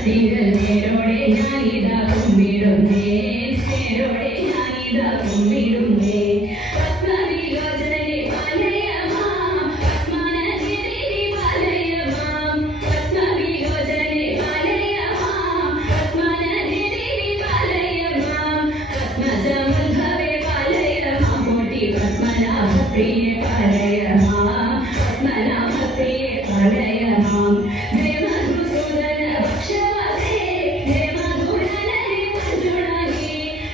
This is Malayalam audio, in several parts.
പാദപത്മത്തിങ്കൽ നേരോടെ ഞാനിതാ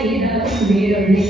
you know, creatively